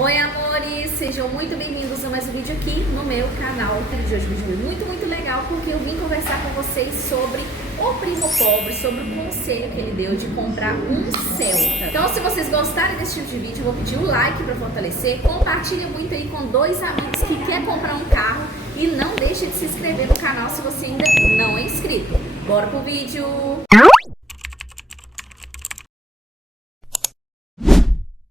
Oi amores, sejam muito bem-vindos a mais um vídeo aqui no meu canal. O vídeo de hoje é um vídeo muito legal porque eu vim conversar com vocês sobre o primo pobre, sobre o conselho que ele deu de comprar um Celta. Então se vocês gostarem desse tipo de vídeo, eu vou pedir o like para fortalecer, compartilha muito aí com dois amigos que querem comprar um carro e não deixe de se inscrever no canal se você ainda não é inscrito. Bora pro vídeo!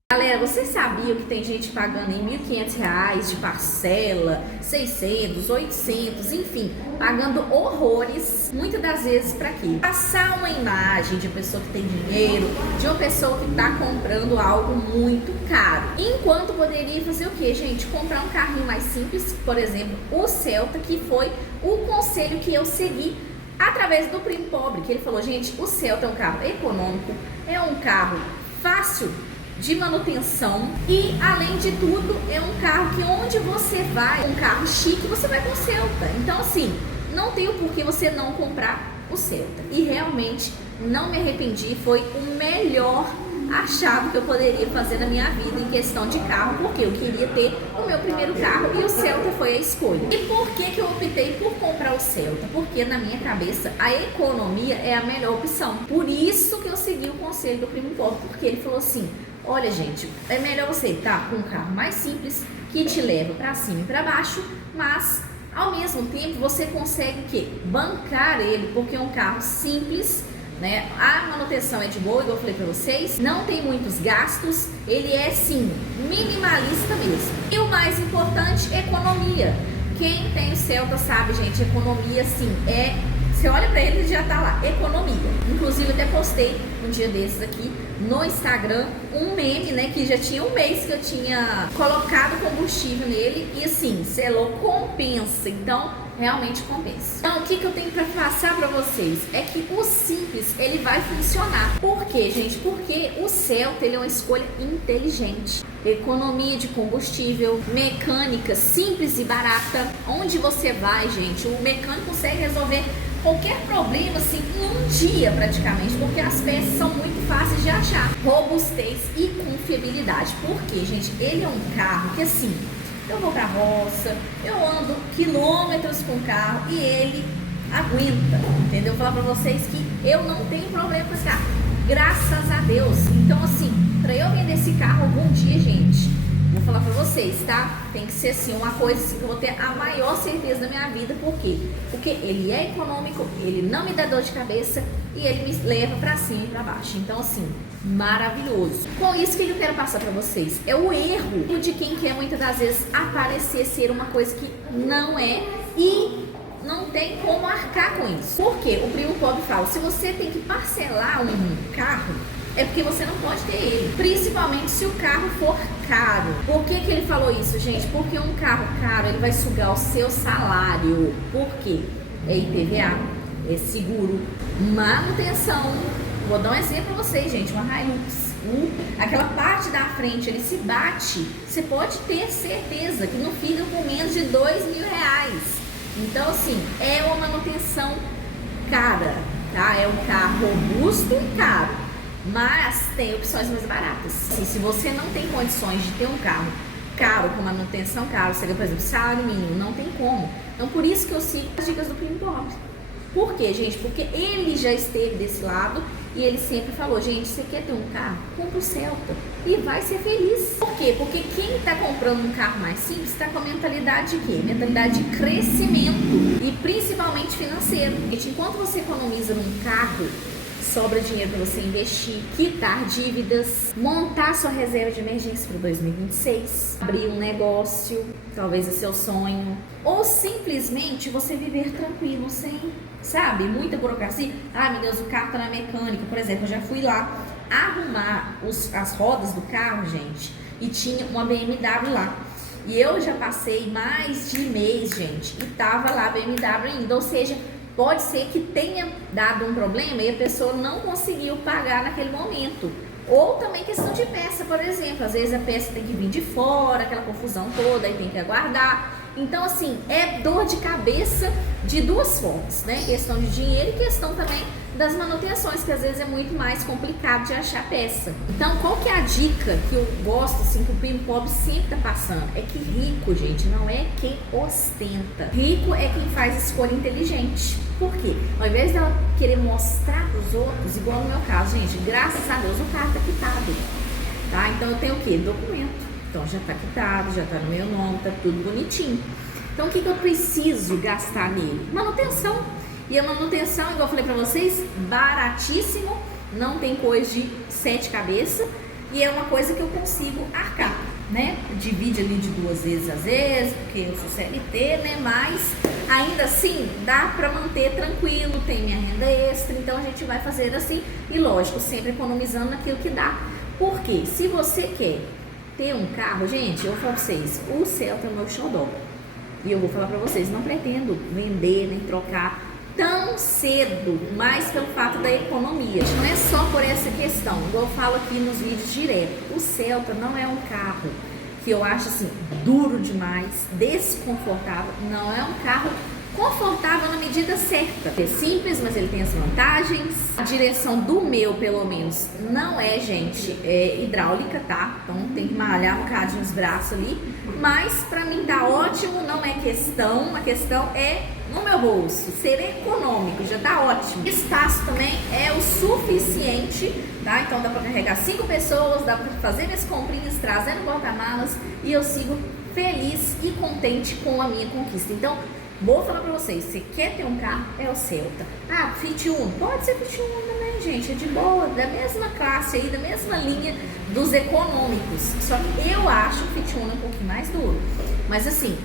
Galera, vocês sabiam que tem gente pagando em R$ 1.500 de parcela, 600, 800, enfim, pagando horrores, muitas das vezes para quê? Passar uma imagem de uma pessoa que tem dinheiro, de uma pessoa que está comprando algo muito caro. Enquanto poderia fazer o quê, gente? Comprar um carrinho mais simples, por exemplo, o Celta, que foi o conselho que eu segui através do primo pobre, que ele falou, gente, o Celta é um carro econômico, é um carro fácil de manutenção e, além de tudo, é um carro que onde você vai, um carro chique, você vai com o Celta. Então, assim, não tem o porquê você não comprar o Celta. E realmente não me arrependi, foi o melhor achado que eu poderia fazer na minha vida em questão de carro, porque eu queria ter o meu primeiro carro e o Celta foi a escolha. E por que eu optei por comprar o Celta? Porque na minha cabeça a economia é a melhor opção. Por isso que eu segui o conselho do primo pobre, porque ele falou assim: olha gente, é melhor você estar com um carro mais simples, que te leva para cima e para baixo, mas ao mesmo tempo você consegue bancar ele, porque é um carro simples, né? A manutenção é de boa, igual eu falei para vocês, não tem muitos gastos, ele é sim minimalista mesmo. E o mais importante, economia. Quem tem o Celta sabe, gente, economia sim você olha pra ele e já tá lá, economia. Inclusive, eu até postei um dia desses aqui no Instagram um meme, né, que já tinha um mês que eu tinha colocado combustível nele e assim, selou, compensa. Então, realmente compensa. Então, o que eu tenho pra passar pra vocês é que o simples, ele vai funcionar. Por quê, gente? Porque o Celta, ele é uma escolha inteligente. Economia de combustível, mecânica simples e barata. Onde você vai, gente, o mecânico consegue resolver qualquer problema assim em um dia praticamente, porque as peças são muito fáceis de achar. Robustez e confiabilidade. Porque, gente, ele é um carro que assim, eu vou pra roça, eu ando quilômetros com o carro e ele aguenta, entendeu? Vou falar pra vocês que eu não tenho problema com esse carro, graças a Deus. Então assim, pra eu vender esse carro algum dia, gente, vou falar pra vocês, tá? Tem que ser assim, uma coisa assim, que eu vou ter a maior certeza da minha vida. Por quê? Porque ele é econômico, ele não me dá dor de cabeça e ele me leva pra cima e pra baixo. Então assim, maravilhoso. Com isso, o que eu quero passar pra vocês é o erro de quem quer muitas das vezes aparecer ser uma coisa que não é e não tem como arcar com isso. Por quê? O primo pobre fala, se você tem que parcelar um carro, é porque você não pode ter ele, principalmente se o carro for caro. Por que ele falou isso, gente? Porque um carro caro, ele vai sugar o seu salário. Por quê? É IPVA, é seguro, manutenção. Vou dar um exemplo pra vocês, gente, uma Hilux. Aquela parte da frente, ele se bate, você pode ter certeza que não fica com menos de R$ 2.000. Então, assim, é uma manutenção cara, tá? É um carro robusto e caro. Mas tem opções mais baratas. Se você não tem condições de ter um carro caro, com manutenção cara, seria, por exemplo, salário mínimo, não tem como. Então, por isso que eu sigo as dicas do primo pobre. Por quê, gente? Porque ele já esteve desse lado e ele sempre falou, gente, você quer ter um carro? Compra o Celta e vai ser feliz. Por quê? Porque quem está comprando um carro mais simples está com a mentalidade de quê? Mentalidade de crescimento e principalmente financeiro. Gente, enquanto você economiza num carro, sobra dinheiro para você investir, quitar dívidas, montar sua reserva de emergência para 2026, abrir um negócio, talvez é seu sonho, ou simplesmente você viver tranquilo, sem, sabe, muita burocracia. Ah, meu Deus, o carro tá na mecânica, por exemplo, eu já fui lá arrumar as rodas do carro, gente, e tinha uma BMW lá. E eu já passei mais de mês, gente, e tava lá a BMW ainda, ou seja, pode ser que tenha dado um problema e a pessoa não conseguiu pagar naquele momento. Ou também questão de peça, por exemplo. Às vezes a peça tem que vir de fora, aquela confusão toda, aí tem que aguardar. Então, assim, é dor de cabeça de duas formas, né? Questão de dinheiro e questão também das manutenções, que às vezes é muito mais complicado de achar peça. Então, qual que é a dica que eu gosto, assim, que o primo pobre sempre tá passando? É que rico, gente, não é quem ostenta. Rico é quem faz escolha inteligente. Por quê? Ao invés dela querer mostrar pros outros, igual no meu caso, gente, graças a Deus o carro tá quitado, tá? Então eu tenho o quê? Documento. Então já tá quitado, já tá no meu nome, tá tudo bonitinho. Então o que eu preciso gastar nele? Manutenção. E a manutenção, igual eu falei pra vocês, baratíssimo, não tem coisa de 7 cabeças e é uma coisa que eu consigo arcar, né? Divide ali de 2 vezes às vezes, porque eu sou CLT, né? Mas ainda assim dá pra manter tranquilo, tem minha renda extra, então a gente vai fazer assim e lógico, sempre economizando naquilo que dá. Porque se você quer ter um carro, gente, eu falo pra vocês, o Celta é o meu xodó. E eu vou falar pra vocês, não pretendo vender nem trocar tão cedo, mas pelo fato da economia. Não é só por essa questão, igual eu falo aqui nos vídeos direto. O Celta não é um carro que eu acho assim, duro demais, desconfortável. Não é um carro confortável na medida certa. É simples, mas ele tem as vantagens. A direção do meu, pelo menos, não é, gente, é hidráulica, tá? Então tem que malhar um bocadinho os braços ali. Mas pra mim tá ótimo, não é questão. A questão é no meu bolso, ser econômico, já tá ótimo. Espaço também é o suficiente, tá? Então dá pra carregar 5 pessoas, dá pra fazer minhas comprinhas, trazer no porta-malas e eu sigo feliz e contente com a minha conquista. Então, vou falar pra vocês, se quer ter um carro, é o Celta. Ah, Fit Uno, pode ser Fit Uno também, gente, é de boa, da mesma classe aí, da mesma linha dos econômicos. Só que eu acho o Fit Uno um pouquinho mais duro. Mas assim,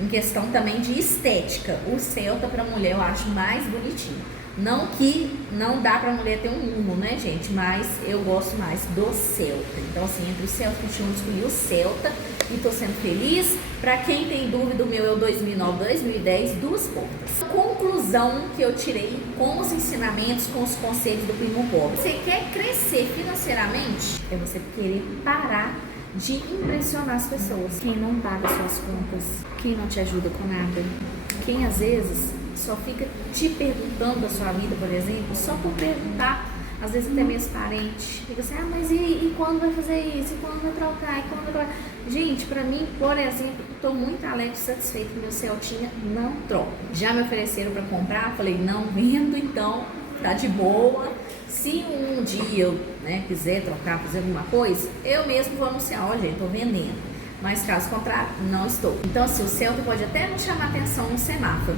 em questão também de estética, o Celta pra mulher eu acho mais bonitinho. Não que não dá pra mulher ter um Uno, né, gente? Mas eu gosto mais do Celta. Então, assim, entre o Celta e o Fit Uno, eu escolhi o Celta e tô sendo feliz. Pra quem tem dúvida, o meu é o 2009, 2010, 2 portas. A conclusão que eu tirei com os ensinamentos, com os conselhos do primo pobre. Você quer crescer financeiramente? É você querer parar de impressionar as pessoas. Quem não paga suas contas, quem não te ajuda com nada, quem às vezes só fica te perguntando da sua vida, por exemplo, só por perguntar, às vezes até mesmo parente, fica assim, ah, mas e quando vai fazer isso, e quando vai trocar, e quando vai trocar? Gente, pra mim, por exemplo, tô muito alegre e satisfeito que meu Celtinha não troca. Já me ofereceram pra comprar, falei, não vendo, então tá de boa. Se um dia eu, né, quiser trocar, fazer alguma coisa, eu mesmo vou anunciar, olha, gente, tô vendendo. Mas caso contrário, não estou. Então assim, o Celta pode até não chamar atenção no semáforo,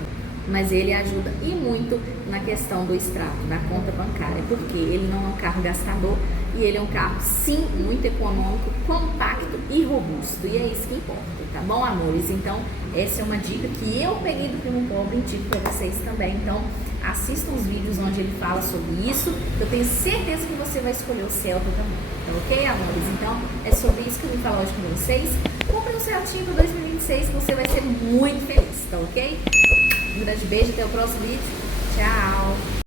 mas ele ajuda e muito na questão do extrato, na conta bancária, porque ele não é um carro gastador e ele é um carro, sim, muito econômico, compacto e robusto. E é isso que importa, tá bom, amores? Então, essa é uma dica que eu peguei do primo pobre e indico para vocês também. Então, assistam os vídeos onde ele fala sobre isso. Eu tenho certeza que você vai escolher o Celta também, tá ok, amores? Então, é sobre isso que eu vim falar hoje com vocês. Compre um Celtinho para 2026 que você vai ser muito feliz, tá ok? Um grande beijo, até o próximo vídeo. Tchau!